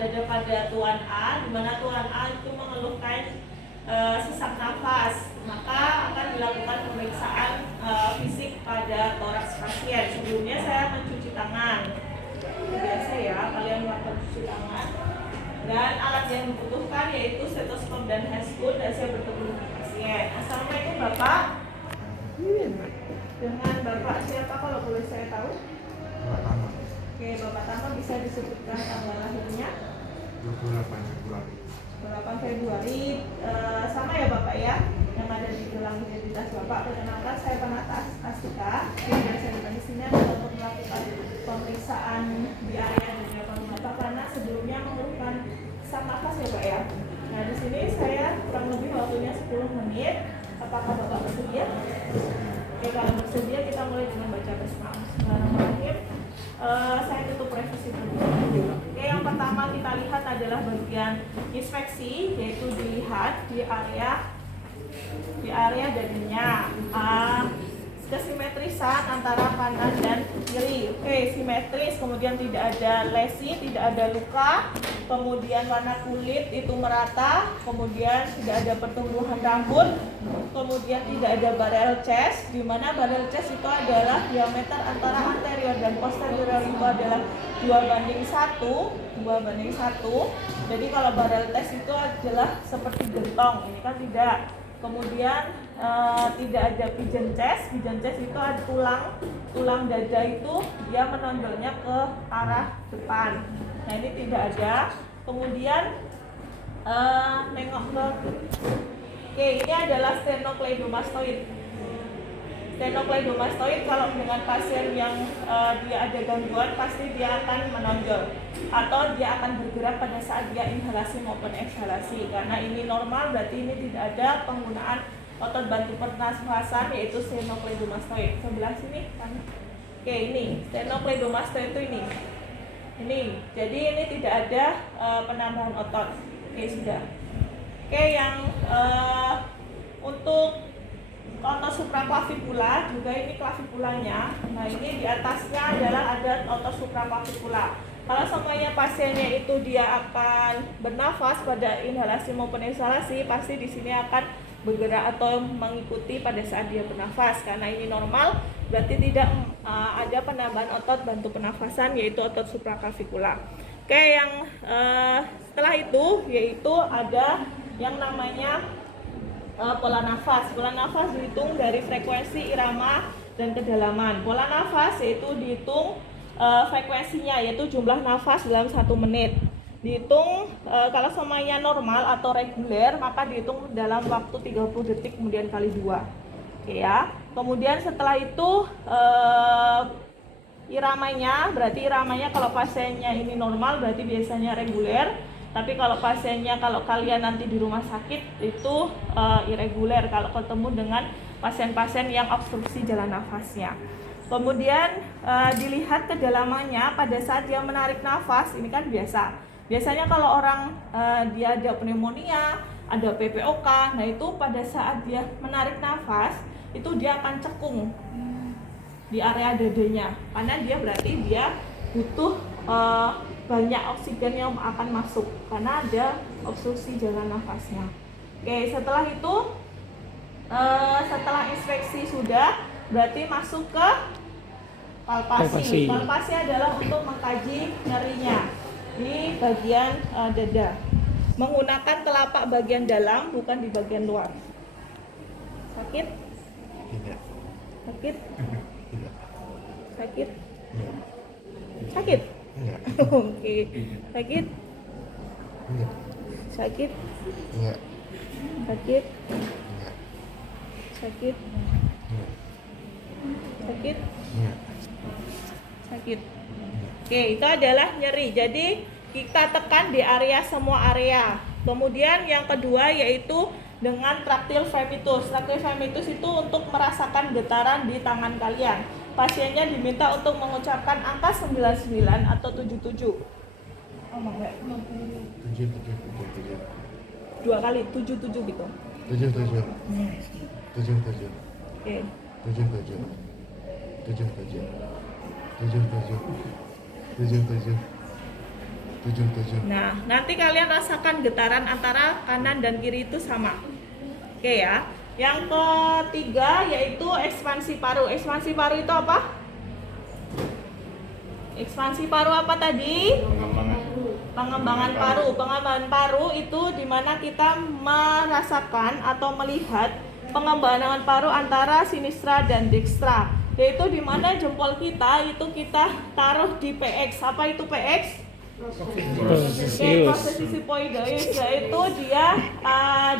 dada pada Tuan A, di mana Tuan A itu mengeluhkan sesak nafas, maka akan dilakukan pemeriksaan fisik pada toraks pasien. Sebelumnya saya mencuci tangan. Biasa ya, kalian melakukan cuci tangan. Dan alat yang dibutuhkan yaitu stetoskop dan hespoon, dan saya bertemu dengan pasien. Assalamualaikum Bapak. Dengan Bapak siapa kalau boleh saya tahu? Bapak Tama. Oke, Bapak Tama bisa disebutkan tanggal lahirnya? 28 Februari. 28 Februari. Sama ya Bapak ya, yang ada di gelang identitas Bapak. Perkenalkan, saya Penatas Astika. Dan saya datang di sini adalah untuk melakukan pemeriksaan di area dada paru Bapak karena sebelumnya mengeluhkan sesak nafas ya Pak ya. Nah di sini saya kurang lebih waktunya 10 menit. Apakah Bapak bersedia? Oke, kalau bersedia kita mulai dengan baca basmalah. Bismillahirrahmanirrahim. Saya tutup revisi dulu. Oke, yang pertama kita lihat adalah bagian inspeksi, yaitu dilihat di area dadanya. Kesimetrisan antara kanan dan kiri. Oke, simetris, kemudian tidak ada lesi, tidak ada luka, kemudian warna kulit itu merata, kemudian tidak ada pertumbuhan rambut, kemudian tidak ada barrel chest, di mana barrel chest itu adalah diameter antara anterior dan posterior itu adalah 2:1. Jadi kalau barrel chest itu adalah seperti gentong, ini kan tidak. Kemudian tidak ada pigeon chest itu ada tulang dada itu dia menonjolnya ke arah depan. Nah ini tidak ada. Kemudian nengok ke, oke, ini adalah sternocleidomastoid. Sternocleidomastoid kalau dengan pasien yang dia ada gangguan pasti dia akan menonjol atau dia akan bergerak pada saat dia inhalasi maupun ekhalasi. Karena ini normal, berarti ini tidak ada penggunaan otot bantu pernafasan yaitu sternocleidomastoid. Sebelah sini kan. Oke, ini sternocleidomastoid itu ini. Jadi ini tidak ada penambahan otot. Oke, sudah. Oke, yang untuk otot supraclavicular juga ini clavicula-nya. Nah, ini di atasnya adalah ada otot supraclavicular. Kalau semuanya pasiennya itu dia akan bernafas pada inhalasi maupun ekhalasi, pasti di sini akan bergerak atau mengikuti pada saat dia bernafas. Karena ini normal, berarti tidak ada penambahan otot bantu pernafasan yaitu otot supraclavicular. Oke, yang setelah itu yaitu ada yang namanya pola nafas. Pola nafas dihitung dari frekuensi, irama, dan kedalaman. Pola nafas yaitu dihitung frekuensinya, yaitu jumlah nafas dalam 1 menit. Dihitung kalau semuanya normal atau reguler, maka dihitung dalam waktu 30 detik kemudian kali 2. Oke ya. Kemudian setelah itu iramanya, berarti iramanya kalau pasiennya ini normal berarti biasanya reguler. Tapi kalau pasiennya, kalau kalian nanti di rumah sakit itu irreguler kalau ketemu dengan pasien-pasien yang obstruksi jalan nafasnya. Kemudian dilihat kedalamannya pada saat dia menarik nafas, ini kan biasa. Biasanya kalau orang dia ada pneumonia, ada PPOK, nah itu pada saat dia menarik nafas, itu dia akan cekung di area dadanya. Karena dia berarti dia butuh banyak oksigen yang akan masuk karena ada obstruksi jalan nafasnya. Oke, setelah itu setelah inspeksi sudah, berarti masuk ke palpasi. Palpasi adalah untuk mengkaji nyerinya di bagian dada menggunakan telapak bagian dalam, bukan di bagian luar. Sakit? Tidak. Sakit? Tidak. Sakit? Tidak. Sakit? Enggak. Oke. Sakit? Enggak. Sakit? Enggak. Sakit? Enggak. Sakit? Enggak. Sakit? Enggak. Sakit. Oke, itu adalah nyeri. Jadi kita tekan di area semua area. Kemudian yang kedua yaitu dengan traktil fremitus. Traktil fremitus itu untuk merasakan getaran di tangan kalian. Pasiennya diminta untuk mengucapkan angka 99 atau 77. Ngomong enggak? 7. 2 kali 77 gitu. 7. 7. Oke. 7. 7. 7. 7. 7. 7. 7. 7. Nah, nanti kalian rasakan getaran antara kanan dan kiri itu sama. Oke ya. Yang ketiga yaitu ekspansi paru. Ekspansi paru itu apa? Ekspansi paru apa tadi? Pengembangan paru. Pengembangan paru itu dimana kita merasakan atau melihat pengembangan paru antara sinistra dan dekstra. Yaitu dimana jempol kita itu kita taruh di PX. Apa itu PX? Proses sipoidois, yaitu dia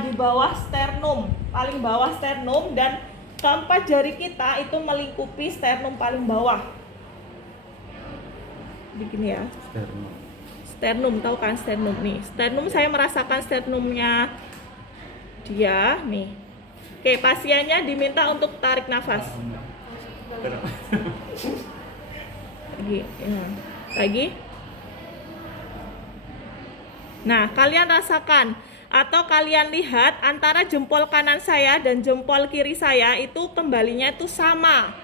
di bawah sternum, paling bawah sternum, dan keempat jari kita itu melingkupi sternum paling bawah. Begini ya. Sternum, tahu kan sternum nih? Sternum, saya merasakan sternumnya dia nih. Oke, pasiennya diminta untuk tarik nafas. Lagi, ya. Lagi. Nah, kalian rasakan atau kalian lihat antara jempol kanan saya dan jempol kiri saya itu kembalinya itu sama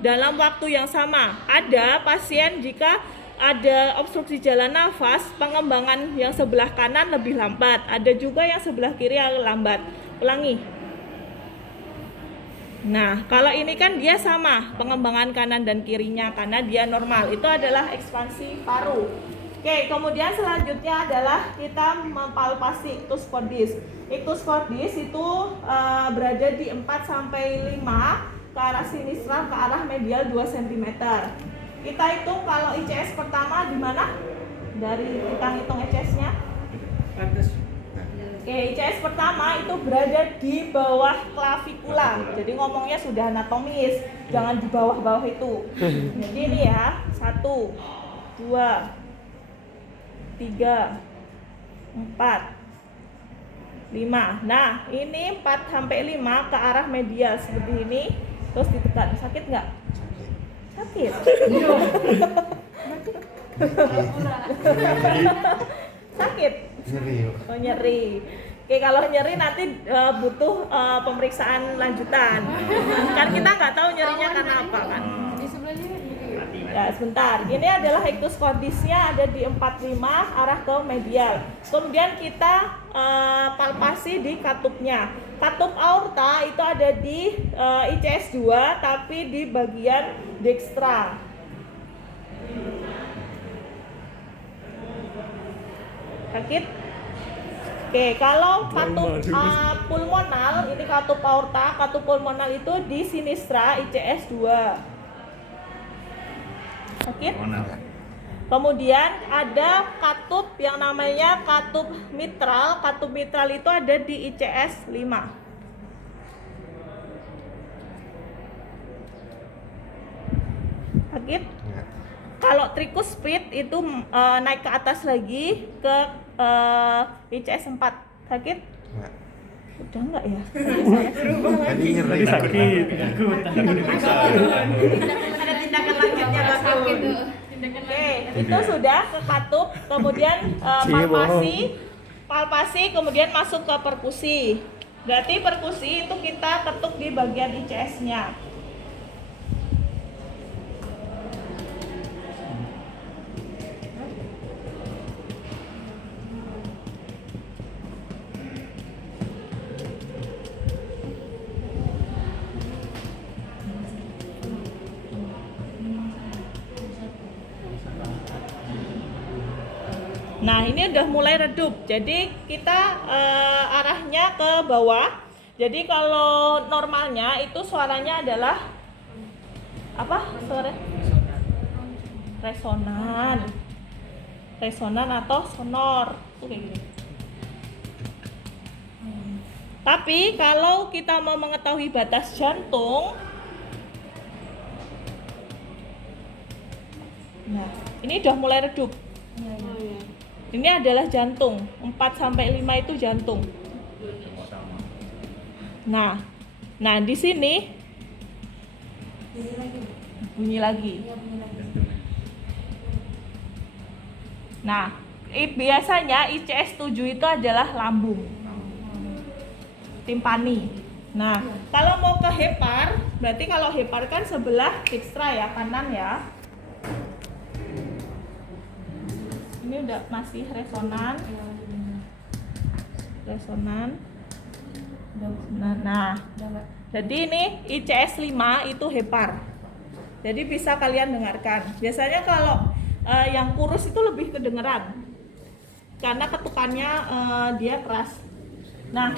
dalam waktu yang sama. Ada pasien jika ada obstruksi jalan nafas, pengembangan yang sebelah kanan lebih lambat. Ada juga yang sebelah kiri yang lambat. Ulangi. Nah, kalau ini kan dia sama pengembangan kanan dan kirinya karena dia normal. Itu adalah ekspansi paru. Oke, kemudian selanjutnya adalah kita mempalpasi ictus cordis. Ictus cordis itu berada di 4 sampai 5 ke arah sinistra, ke arah medial 2 cm. Kita hitung kalau ICS pertama di mana? Dari kita hitung ICS-nya. Oke, ICS pertama itu berada di bawah klavikula. Jadi ngomongnya sudah anatomis, jangan di bawah-bawah itu. Jadi ini ya, 1, 2, 3, 4, 5. Nah, ini 4 sampai 5 ke arah medial seperti ini. Terus ditekan. Sakit nggak? Sakit. Sakit. Nyeri. Oh, nyeri. Oke, kalau nyeri nanti butuh pemeriksaan lanjutan. Kan kita nggak tahu nyerinya karena apa kan. Ya, sebentar. Ini adalah ictus cordisnya ada di 45 arah ke medial. Kemudian kita palpasi di katupnya. Katup aorta itu ada di ICS 2 tapi di bagian dekstra. Sakit? Oke, kalau katup pulmonal, ini katup aorta, katup pulmonal itu di sinistra ICS 2. Sakit? Kemudian ada katup yang namanya katup mitral. Katup mitral itu ada di ICS 5. Sakit? Ya. Kalau tricuspid itu naik ke atas lagi ke ICS 4. Sakit? Ya. Udah enggak ya? Tadi nyeri. Sakit. Ada tindakan lanjutnya sakit. Oke, itu sudah ke katup, kemudian palpasi, kemudian masuk ke perkusi. Berarti perkusi itu kita ketuk di bagian ICS-nya. Nah, ini udah mulai redup. Jadi kita arahnya ke bawah. Jadi kalau normalnya itu suaranya adalah apa? Suara resonan. Resonan atau sonor. Tuh kayak gini. Tapi kalau kita mau mengetahui batas jantung, nah, ini udah mulai redup. Ini adalah jantung. 4 sampai 5 itu jantung. Nah, di sini bunyi lagi. Nah, biasanya ICS 7 itu adalah lambung. Timpani. Nah, kalau mau ke hepar, berarti kalau hepar kan sebelah dekstra ya, kanan ya. Ini udah masih resonan. Nah, jadi ini ICS 5 itu hepar. Jadi bisa kalian dengarkan. Biasanya kalau yang kurus itu lebih kedengeran karena ketukannya dia keras. Nah,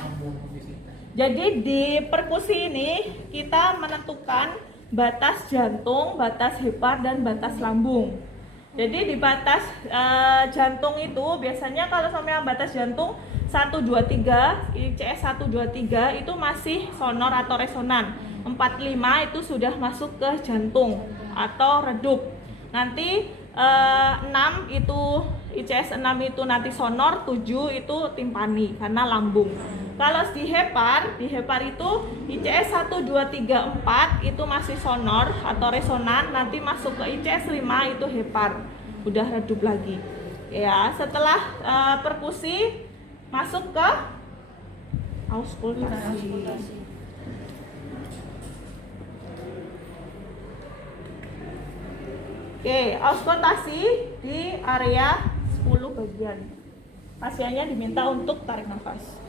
jadi di perkusi ini kita menentukan batas jantung, batas hepar, dan batas lambung. Jadi di batas jantung itu biasanya kalau sama yang batas jantung 123, ICS 123 itu masih sonor atau resonan. 45 itu sudah masuk ke jantung atau redup. Nanti 6 itu ICS 6 itu nanti sonor, 7 itu timpani karena lambung. Kalau di hepar itu ICS 1 2 3 4 itu masih sonor atau resonan, nanti masuk ke ICS 5 itu hepar. Udah redup lagi. Ya, setelah perkusi masuk ke auskultasi. Oke, auskultasi di area 10 bagian. Pasiennya diminta untuk tarik nafas.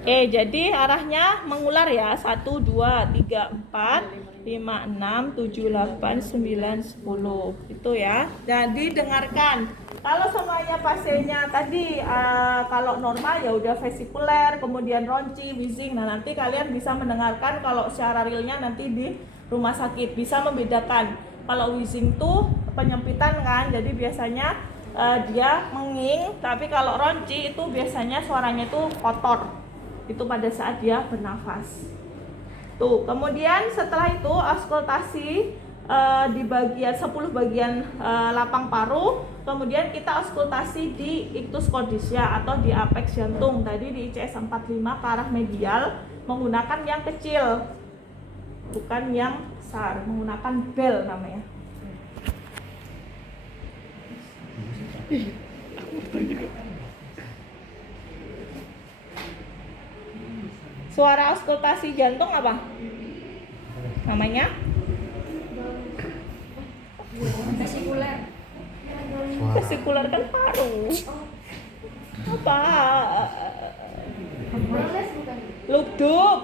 Oke, jadi arahnya mengular ya. 1, 2, 3, 4, 5, 6, 7, 8, 9, 10. Itu ya. Jadi dengarkan. Kalau semuanya pasiennya tadi kalau normal ya udah vesikuler, kemudian ronci, wheezing. Nah, nanti kalian bisa mendengarkan kalau secara realnya nanti di rumah sakit bisa membedakan. Kalau wheezing tuh penyempitan kan. Jadi biasanya dia menging, tapi kalau ronci itu biasanya suaranya itu kotor. Itu pada saat dia bernafas. Tuh, kemudian setelah itu auskultasi di bagian 10 bagian lapang paru, kemudian kita auskultasi di ictus cordisya atau di apex jantung. Tadi di ICS 45 ke arah medial menggunakan yang kecil, bukan yang besar, menggunakan bell namanya. Suara auskultasi jantung apa? Namanya? Vesikuler. Vesikuler kan paru. Apa? Lubduk.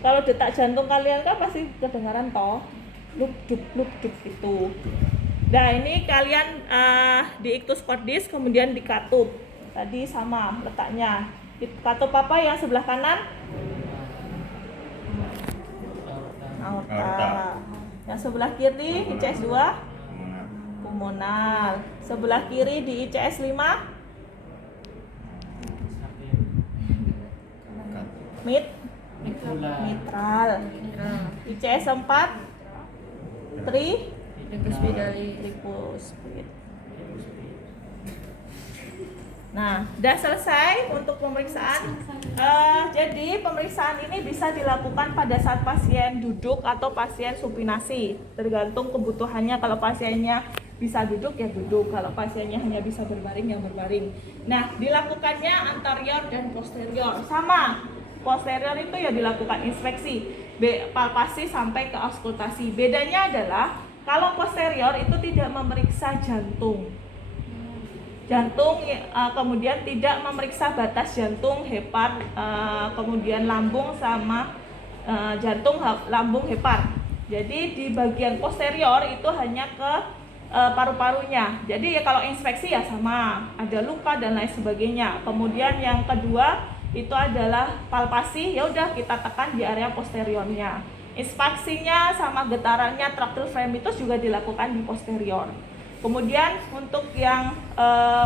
Kalau detak jantung kalian kan pasti kedengaran toh. Lubduk itu. Nah, ini kalian di ictus cordis kemudian di katup. Tadi sama letaknya. Katup apa yang sebelah kanan? Aorta. Yang sebelah kiri ICS 2 pulmonal. Sebelah kiri di ICS 5 mitral. ICS 4 tripus. Nah, udah selesai untuk pemeriksaan. Jadi pemeriksaan ini bisa dilakukan pada saat pasien duduk atau pasien supinasi, tergantung kebutuhannya. Kalau pasiennya bisa duduk ya duduk, kalau pasiennya hanya bisa berbaring ya berbaring. Nah, dilakukannya anterior dan posterior. Sama, posterior itu ya dilakukan inspeksi, palpasi sampai ke auskultasi. Bedanya adalah kalau posterior itu tidak memeriksa jantung, kemudian tidak memeriksa batas jantung, hepar, kemudian lambung sama jantung, lambung, hepar. Jadi di bagian posterior itu hanya ke paru-parunya. Jadi ya kalau inspeksi ya sama, ada luka dan lain sebagainya. Kemudian yang kedua itu adalah palpasi, ya udah kita tekan di area posteriornya. Inspeksinya sama getarannya tractile fremitus juga dilakukan di posterior. Kemudian untuk yang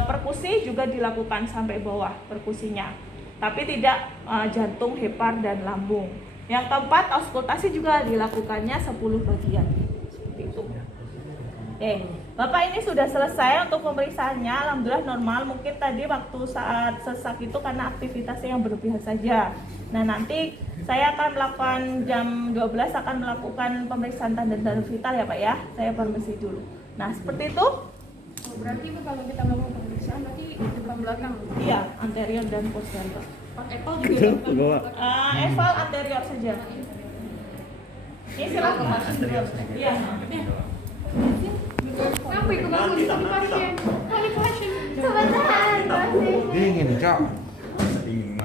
perkusi juga dilakukan sampai bawah perkusinya, tapi tidak jantung, hepar, dan lambung. Yang keempat, auskultasi juga dilakukannya 10 bagian. Seperti itu. Oke, Bapak ini sudah selesai untuk pemeriksaannya. Alhamdulillah normal. Mungkin tadi waktu saat sesak itu karena aktivitasnya yang berlebihan saja. Nah, nanti saya akan melakukan jam 12 akan melakukan pemeriksaan tanda vital ya Pak ya. Saya permisi dulu. Nah, seperti itu. Berarti Bu, kalau kita melakukan pemeriksaan berarti depan belakang. Iya, anterior dan posterior. Pak eval juga ya, Pak? Eval anterior saja. Ini silakan. Iya. Kenapa itu bangun di pasien? Kali pasien. Dingin, Kak. Dingin.